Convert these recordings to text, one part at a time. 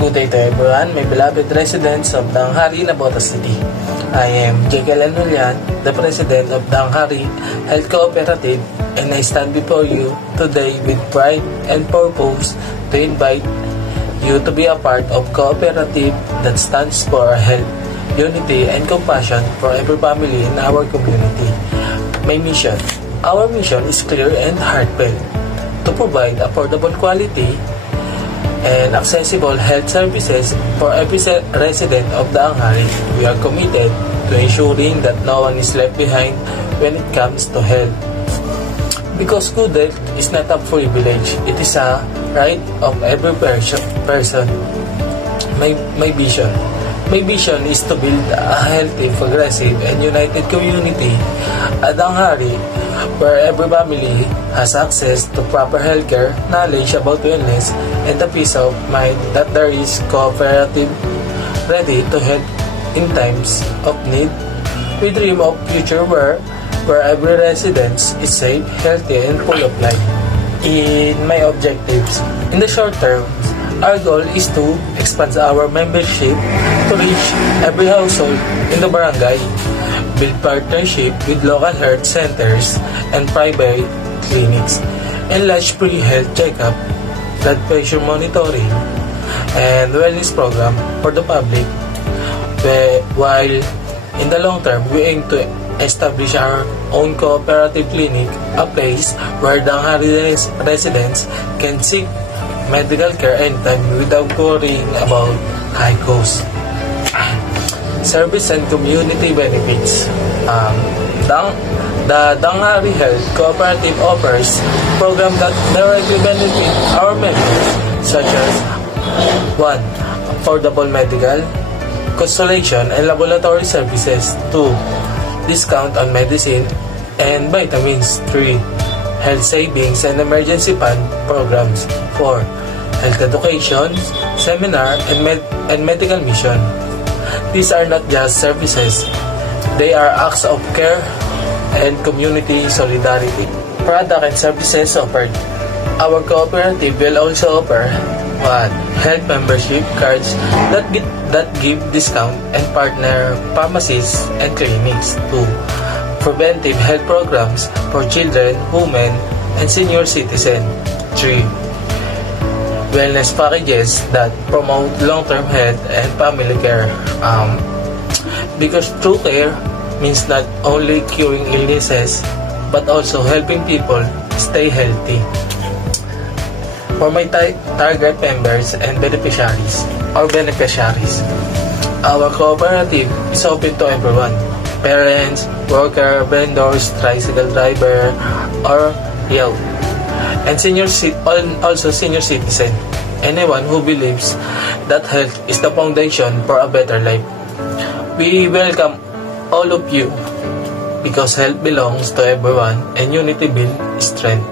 Good day to everyone, my beloved residents of Danghari, Navotas City. I am Jekyll Anulian, the President of Danghari Health Cooperative, and I stand before you today with pride and purpose to invite you to be a part of cooperative that stands for health, unity, and compassion for every family in our community. Our mission is clear and heartfelt: to provide affordable quality and accessible health services for every resident of Danghari. We are committed to ensuring that no one is left behind when it comes to health. Because good health is not a privilege, it is a right of every person. My vision is to build a healthy, progressive, and united community at Danghari, where every family has access to proper healthcare, knowledge about wellness, and the peace of mind that there is cooperative ready to help in times of need. We dream of future where every resident is safe, healthy, and full of life. In my objectives, in the short term, our goal is to expand our membership to reach every household in the barangay, build partnership with local health centers and private clinics, and launch free health checkup, blood pressure monitoring, and wellness program for the public. While in the long term, we aim to establish our own cooperative clinic, a place where Danghari residents can seek medical care anytime without worrying about high costs. Service and community benefits. The Danghari Health Cooperative offers programs that directly benefit our members, such as 1. Affordable medical, consultation, and laboratory services. 2. Discount on medicine and vitamins. 3. Health savings and emergency fund programs. 4. Health education, seminar, and medical mission. These are not just services, they are acts of care and community solidarity. Product and services offered. Our cooperative will also offer 1. Health membership cards that give discount and partner pharmacies and clinics. 2. Preventive health programs for children, women, and senior citizens. 3. Wellness packages that promote long-term health and family care. Because true care means not only curing illnesses, but also helping people stay healthy. For my target members and beneficiaries, our cooperative is open to everyone: parents, worker, vendors, tricycle driver, or youth, and also senior citizen, anyone who believes that health is the foundation for a better life. We welcome all of you because health belongs to everyone and unity builds strength.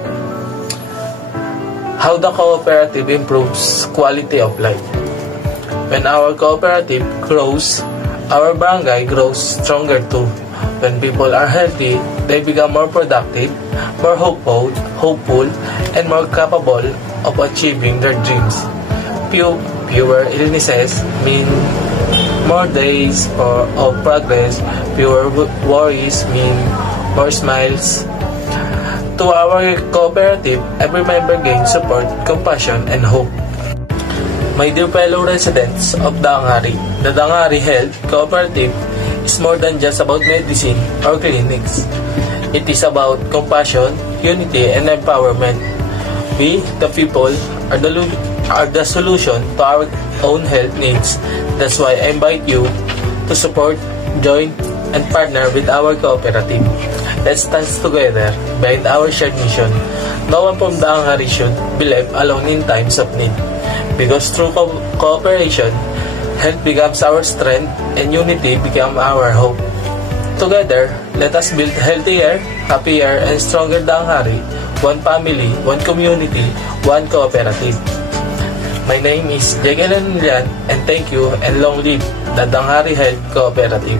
How the cooperative improves quality of life. When our cooperative grows, our barangay grows stronger too. When people are healthy, they become more productive, more hopeful, and more capable of achieving their dreams. Fewer illnesses mean more days of progress. Fewer worries mean more smiles. To our cooperative, every member gains support, compassion, and hope. My dear fellow residents of Danghari, the Danghari Health Cooperative is more than just about medicine or clinics. It is about compassion, unity, and empowerment. We, the people, are the solution to our own health needs. That's why I invite you to support, join, and partner with our cooperative. Let's stand together behind our shared mission. No one from Danghari should be left alone in times of need. Because through cooperation, health becomes our strength and unity becomes our hope. Together, let us build healthier, happier, and stronger Danghari. One family, one community, one cooperative. My name is Jekyll Anulian, and thank you, and long live the Danghari Health Cooperative.